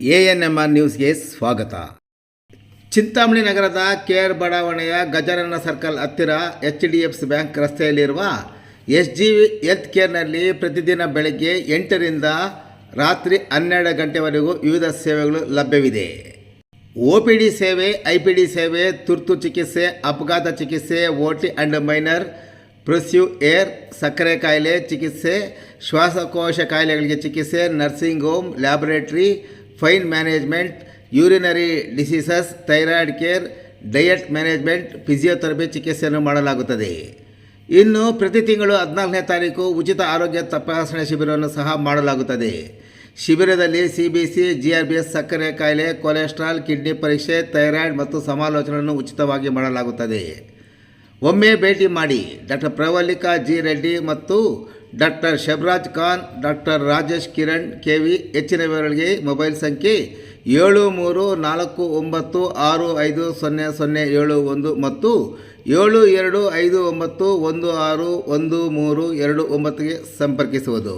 ANMR ನ್ಯೂಸ್ಗೆ ಸ್ವಾಗತ. ಚಿಂತಾಮಣಿ ನಗರದ KR ಬಡಾವಣೆಯ ಗಜಾನನ ಸರ್ಕಲ್ ಹತ್ತಿರ HDFC ಬ್ಯಾಂಕ್ ರಸ್ತೆಯಲ್ಲಿರುವ SGV ಹೆಲ್ತ್ ಕೇರ್ನಲ್ಲಿ ಪ್ರತಿದಿನ ಬೆಳಗ್ಗೆ 8 ರಿಂದ ರಾತ್ರಿ 12 ಗಂಟೆವರೆಗೂ ವಿವಿಧ ಸೇವೆಗಳು ಲಭ್ಯವಿದೆ. OPD ಸೇವೆ, IPD ಸೇವೆ, ತುರ್ತು ಚಿಕಿತ್ಸೆ, ಅಪಘಾತ ಚಿಕಿತ್ಸೆ, OT ಅಂಡ್ ಮೈನರ್, ಪ್ರೆಸ್ಯೂ ಏರ್, ಸಕ್ಕರೆ ಕಾಯಿಲೆ ಚಿಕಿತ್ಸೆ, ಶ್ವಾಸಕೋಶ ಕಾಯಿಲೆಗಳಿಗೆ ಚಿಕಿತ್ಸೆ, nursing home, laboratory, fine management, urinary diseases, thyroid care, diet management, physiotherapy ಚಿಕಿತ್ಸೆಯನ್ನು ಮಾಡಲಾಗುತ್ತದೆ. ಇನ್ನು ಪ್ರತಿ ತಿಂಗಳು 14ನೇ ತಾರೀಕು ಉಚಿತ ಆರೋಗ್ಯ ತಪಾಸಣೆ ಶಿಬಿರವನ್ನು ಸಹ ಮಾಡಲಾಗುತ್ತದೆ. ಶಿಬಿರದಲ್ಲಿ CBC, GRBS, ಸಕ್ಕರೆ ಕಾಯಿಲೆ, ಕೊಲೆಸ್ಟ್ರಾಲ್, ಕಿಡ್ನಿ ಪರೀಕ್ಷೆ, ಥೈರಾಯ್ಡ್ ಮತ್ತು ಸಮಾಲೋಚನೆಯನ್ನು ಉಚಿತವಾಗಿ ಮಾಡಲಾಗುತ್ತದೆ. ಒಮ್ಮೆ ಭೇಟಿ ಮಾಡಿ. Doctor ಪ್ರವಲ್ಲಿಕಾ G. ರೆಡ್ಡಿ ಮತ್ತು doctor Shabraj Khan, doctor Rajesh Kiran KV. ಹೆಚ್ಚಿನ ವಿವರಗಳಿಗೆ ಮೊಬೈಲ್ ಸಂಖ್ಯೆ 7346560071 ಮತ್ತು 7259161329ಗೆ ಸಂಪರ್ಕಿಸುವುದು.